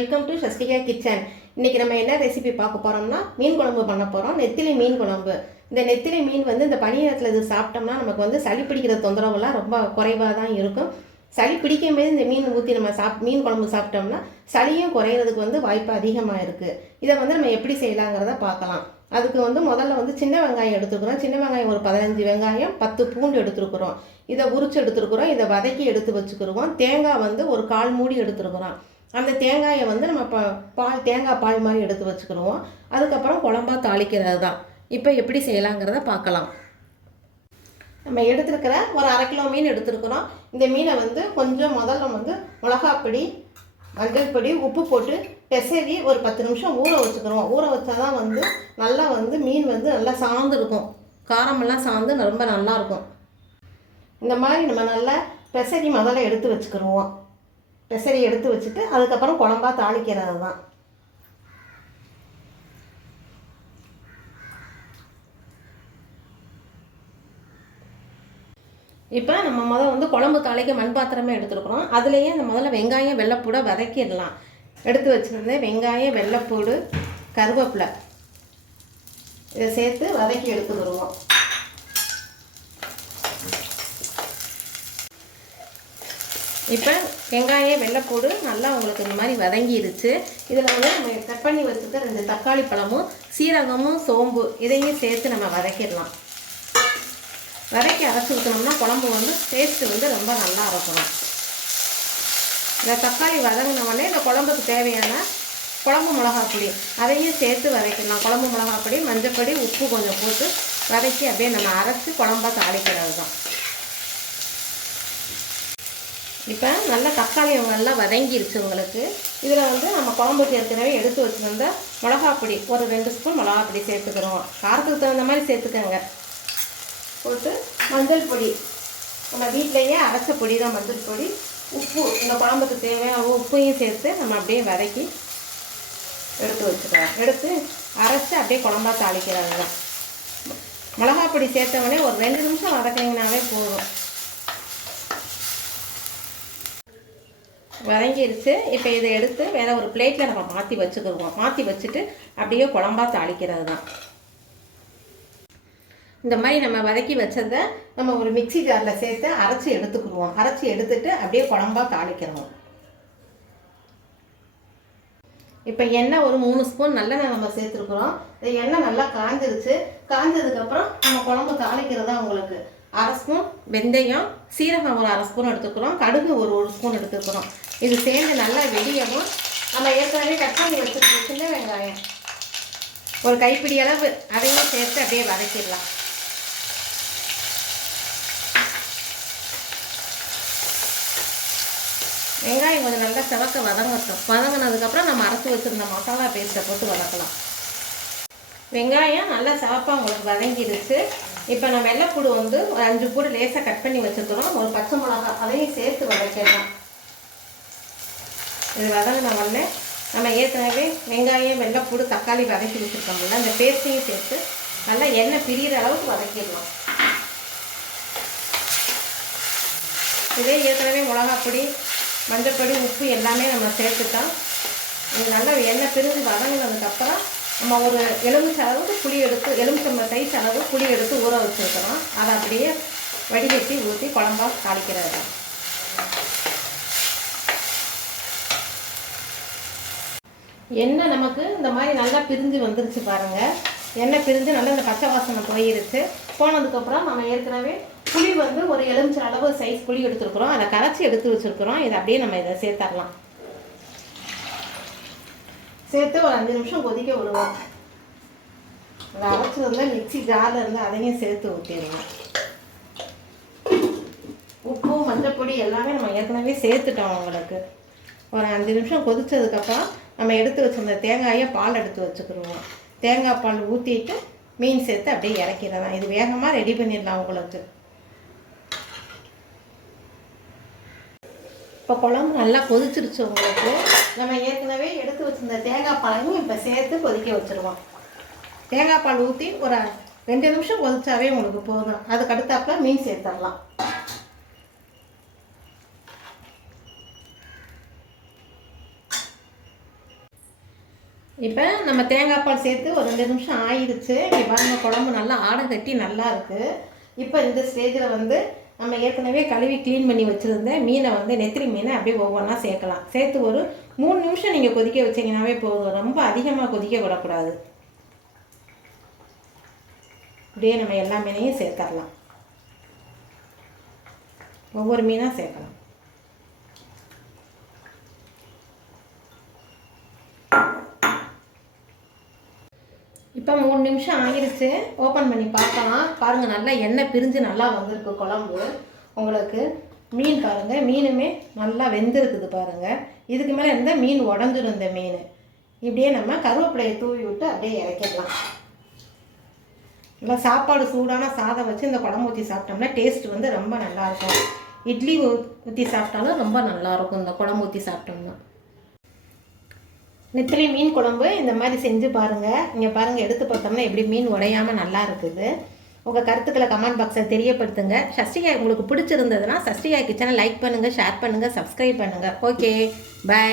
Welcome to Sastika kitchen இன்னைக்கு நம்ம என்ன ரெசிபி பார்க்க போறோம்னா மீன் குழம்பு பண்ண போறோம். நெத்திலி மீன் குழம்பு. இந்த நெத்திலி மீன் வந்து இந்த பனி நேரத்தில் இது சாப்பிட்டோம்னா நமக்கு வந்து சளி பிடிக்கிற தொந்தரவுலாம் ரொம்ப குறைவாக தான் இருக்கும். சளி பிடிக்கும் போது இந்த மீன் ஊற்றி நம்ம சாப் மீன் குழம்பு சாப்பிட்டோம்னா சளியும் குறையிறதுக்கு வந்து வாய்ப்பு அதிகமாக இருக்குது இதை வந்து நம்ம எப்படி செய்யலாங்கிறத பார்க்கலாம். அதுக்கு வந்து முதல்ல வந்து சின்ன வெங்காயம் எடுத்துக்கிறோம் சின்ன வெங்காயம் ஒரு பதினஞ்சு வெங்காயம் பத்து பூண்டு எடுத்துருக்குறோம். இதை உரிச்சு எடுத்துருக்குறோம். இதை வதக்கி எடுத்து வச்சுக்கிருவோம். தேங்காய் வந்து ஒரு கால் மூடி எடுத்துருக்குறோம். அந்த தேங்காயை வந்து நம்ம ப பால் தேங்காய் பால் மாதிரி எடுத்து வச்சுக்கிடுவோம். அதுக்கப்புறம் குழம்பா தாளிக்கிறது தான் இப்போ எப்படி செய்யலாங்கிறத பார்க்கலாம். நம்ம எடுத்துருக்கிற ஒரு அரை கிலோ மீன் எடுத்துருக்குறோம். இந்த மீனை வந்து கொஞ்சம் முதல்ல வந்து மிளகாப்பொடி மஞ்சள் பொடி உப்பு போட்டு பெசரி ஒரு பத்து நிமிஷம் ஊற வச்சுக்கிறோம் ஊற வச்சா தான் வந்து நல்லா வந்து மீன் வந்து நல்லா சாந்து இருக்கும் காரமெல்லாம் சாந்து ரொம்ப நல்லாயிருக்கும் இந்த மாதிரி நம்ம நல்லா பெசரி முதல்ல எடுத்து வச்சுக்கிடுவோம். பெசரி எடுத்து வச்சுட்டு அதுக்கப்புறம் குழம்பா தாளிக்கிறது தான். இப்போ நம்ம முதல் வந்து குழம்பு தாளிக்க மண் பாத்திரமே எடுத்துருக்குறோம். அதுலேயே இந்த முதல்ல வெங்காயம் வெள்ளைப்பூடை வதக்கிடலாம். எடுத்து வச்சுருந்தேன் வெங்காயம் வெள்ளைப்பூடு கருவேப்பிலை இதை சேர்த்து வதக்கி எடுத்துக்கிடுவோம். இப்போ வெங்காயம் வெள்ளைப்பூடு நல்லா உங்களுக்கு இந்த மாதிரி வதங்கிருச்சு. இதில் வந்து நம்ம கட் பண்ணி வச்சுருக்க ரெண்டு தக்காளி பழமும் சீரகமும் சோம்பு இதையும் சேர்த்து நம்ம வதக்கிடலாம். வதக்கி அரைச்சி ஊற்றினோம்னா குழம்பு வந்து டேஸ்ட்டு வந்து ரொம்ப நல்லா இருக்கணும். இந்த தக்காளி வதங்கினவொடனே இந்த குழம்புக்கு தேவையான குழம்பு மிளகாப்பொடி அதையும் சேர்த்து வதக்கிடலாம். குழம்பு மிளகாப்பொடி மஞ்சப்பொடி உப்பு கொஞ்சம் போட்டு வதக்கி அப்படியே நம்ம அரைச்சி குழம்பா தாளிக்கிறது தான் இப்போ நல்ல தக்காளி நல்லா வதங்கிருச்சு உங்களுக்கு. இதில் வந்து நம்ம குழம்புக்கு ஏற்கனவே எடுத்து வச்சுருந்த பொடி ஒரு ரெண்டு ஸ்பூன் மிளகா பொடி சேர்த்துக்கிறோம். காரத்துக்கு தகுந்த மாதிரி சேர்த்துக்கோங்க. போட்டு மஞ்சள் பொடி. நம்ம வீட்டிலையே அரைச்ச பொடி தான் மஞ்சள் பொடி. உப்பு இந்த குழம்புக்கு தேவையான உப்பையும் சேர்த்து நம்ம அப்படியே வதக்கி எடுத்து வச்சுக்கலாம். எடுத்து அரைச்சி அப்படியே குழம்பா தாளிக்கிறாங்க. மிளகா பொடி சேர்த்தவொடனே ஒரு ரெண்டு நிமிஷம் வதக்கினீங்கனாவே போதும். வதங்கிருச்சு. இப்போ இதை எடுத்து வேறு ஒரு பிளேட்டில் நம்ம மாற்றி வச்சுக்கிடுவோம். மாற்றி வச்சுட்டு அப்படியே குழம்பா தாளிக்கிறது தான் இந்த மாதிரி நம்ம வதக்கி வச்சதை நம்ம ஒரு மிக்சி ஜாரில் சேர்த்து அரைச்சி எடுத்துக்கிடுவோம். அரைச்சி எடுத்துட்டு அப்படியே குழம்பா தாளிக்கிறோம். இப்போ எண்ணெய் ஒரு மூணு ஸ்பூன் நல்லெண்ணெய் நம்ம சேர்த்துருக்குறோம். இந்த எண்ணெய் நல்லா காஞ்சிருச்சு. காஞ்சதுக்கப்புறம் நம்ம குழம்பு தாளிக்கிறதா உங்களுக்கு அரை ஸ்பூன் வெந்தயம் சீரகம் ஒரு அரை ஸ்பூன் எடுத்துக்கிறோம். கடுகு ஒரு ஒரு ஸ்பூன் எடுத்துக்கிறோம். இது சேர்ந்து நல்லா வெடியவும் நம்ம ஏற்கனவே கட் பண்ணி வச்சுருக்கோம் சின்ன வெங்காயம். ஒரு கைப்பிடி அளவு அதையும் சேர்த்து அப்படியே வதக்கிடலாம். வெங்காயம் கொஞ்சம் நல்லா செவக்க வதங்கட்டும். வதங்கினதுக்கப்புறம் நம்ம அரைச்சி வச்சுருந்த மசாலா பேஸ்ட்டை போட்டு வதக்கலாம். வெங்காயம் நல்லா சிவப்பாக உங்களுக்கு வதங்கிடுச்சு இப்போ நம்ம வெள்ளைப்பூடு வந்து ஒரு அஞ்சு பூடு லேசாக கட் பண்ணி வச்சுருக்கிறோம். ஒரு பச்சை மிளகா அதையும் சேர்த்து வதக்கிடலாம். இது வதங்கின உடனே நம்ம ஏற்கனவே வெங்காயம் வெள்ளைப்பூடு தக்காளி வதக்கி வச்சுருக்கோம்ல அந்த பேஸ்ட்டையும் சேர்த்து நல்லா எண்ணெய் பிரிகிற அளவுக்கு வதக்கிடலாம். இதே ஏற்கனவே மிளகாப்பொடி மஞ்சப்பொடி உப்பு எல்லாமே நம்ம சேர்த்துட்டோம். இது நல்லா எண்ணெய் பிரிஞ்சு வதங்கினதுக்கப்புறம் நம்ம ஒரு எலுமிச்சை அளவுக்கு புளி எடுத்து எலுமிச்சம்பழ சைஸ் அளவு புளி எடுத்து ஊற வச்சுருக்கிறோம். அதை அப்படியே வடிகட்டி ஊற்றி குழம்பா தாளிக்கிறது. தான் எண்ணெய் நமக்கு? இந்த மாதிரி நல்லா பிரிஞ்சு வந்துருச்சு பாருங்கள் எண்ணெய் பிரிஞ்சு? நல்லா இந்த பச்சை வாசனை போயிருச்சு. போனதுக்கப்புறம் நம்ம ஏற்கனவே புளி வந்து ஒரு எலுமிச்சை அளவு சைஸ் புளி எடுத்துருக்குறோம். அதை கரைச்சி எடுத்து வச்சுருக்குறோம். இதை அப்படியே நம்ம இதை சேர்த்தரலாம். சேர்த்து ஒரு அஞ்சு நிமிஷம் கொதிக்க விடுவோம். அதை அரைச்சி இருந்தால் மிக்சி ஜாரில் இருந்து அதையும் சேர்த்து ஊற்றிடுவோம் உப்பு மஞ்சள் பொடி எல்லாமே நம்ம ஏற்கனவே சேர்த்துட்டோம் உங்களுக்கு ஒரு அஞ்சு நிமிஷம் கொதிச்சதுக்கப்புறம் நம்ம எடுத்து வச்சிருந்த தேங்காயை பால் எடுத்து வச்சுக்கிடுவோம் தேங்காய் பால் ஊற்றிட்டு மீன் சேர்த்து அப்படியே இறக்கிடலாம். இது வேகமாக ரெடி பண்ணிடலாம் உங்களுக்கு. இப்போ குழம்பு நல்லா கொதிச்சிருச்சு உங்களுக்கு. நம்ம ஏற்கனவே எடுத்து வச்சிருந்த தேங்காய் பாலையும் இப்போ சேர்த்து கொதிக்க வச்சுருவோம். தேங்காய் பால் ஊற்றி ஒரு ரெண்டு நிமிஷம் கொதிச்சாவே உங்களுக்கு போதும். அதுக்கு அடுத்தாப்புல மீன் சேர்த்துடலாம் இப்போ நம்ம தேங்காய் பால் சேர்த்து ஒரு ரெண்டு நிமிஷம் ஆயிடுச்சு. இங்கே பாருங்க குழம்பு நல்லா ஆடை கட்டி நல்லா இருக்குது இப்போ இந்த ஸ்டேஜில் வந்து நம்ம ஏற்கனவே கழுவி க்ளீன் பண்ணி வச்சுருந்த மீனை வந்து நெத்திலி மீனை அப்படியே ஒவ்வொன்றா சேர்க்கலாம். சேர்த்து ஒரு மூணு நிமிஷம் நீங்கள் கொதிக்க வச்சீங்கன்னாவே போதும். ரொம்ப அதிகமாக கொதிக்க விடக்கூடாது. அப்படியே நம்ம எல்லா மீனையும் சேர்த்துடலாம் ஒவ்வொரு மீனாக சேர்க்கலாம். இப்போ மூணு நிமிஷம் ஆகிருச்சு ஓப்பன் பண்ணி பார்க்கலாம் பாருங்கள் நல்லா எண்ணெய் பிரிஞ்சு நல்லா வந்திருக்கு குழம்பு. உங்களுக்கு மீன் பாருங்கள் மீனுமே நல்லா வெந்திருக்குது பாருங்கள் இதுக்கு மேலே இருந்தால் மீன் உடஞ்சிரும் இந்த மீன். இப்படியே நம்ம கருவேப்பிலையை தூவி விட்டு அப்படியே இறக்கிடலாம். நல்லா சாப்பாடு சூடான சாதம் வச்சு இந்த குழம்பு ஊற்றி சாப்பிட்டோம்னா டேஸ்ட் வந்து ரொம்ப நல்லாயிருக்கும் இட்லி ஊற்றி சாப்பிட்டாலும் ரொம்ப நல்லாயிருக்கும் இந்த குழம்பு ஊற்றி சாப்பிட்டோம்னா. நெத்திலி மீன் குழம்பு இந்த மாதிரி செஞ்சு பாருங்கள் இங்கே பாருங்கள் எடுத்து பார்த்தோம்னா எப்படி மீன் உடையாமல் நல்லா இருக்குது. உங்கள் கருத்துக்களை கமெண்ட் பாக்ஸில் தெரியப்படுத்துங்க. சஷ்டிகா உங்களுக்கு பிடிச்சிருந்ததுன்னா சஷ்டிகா கிச்சனை லைக் பண்ணுங்கள் ஷேர் பண்ணுங்கள் சப்ஸ்கிரைப் பண்ணுங்கள் ஓகே பை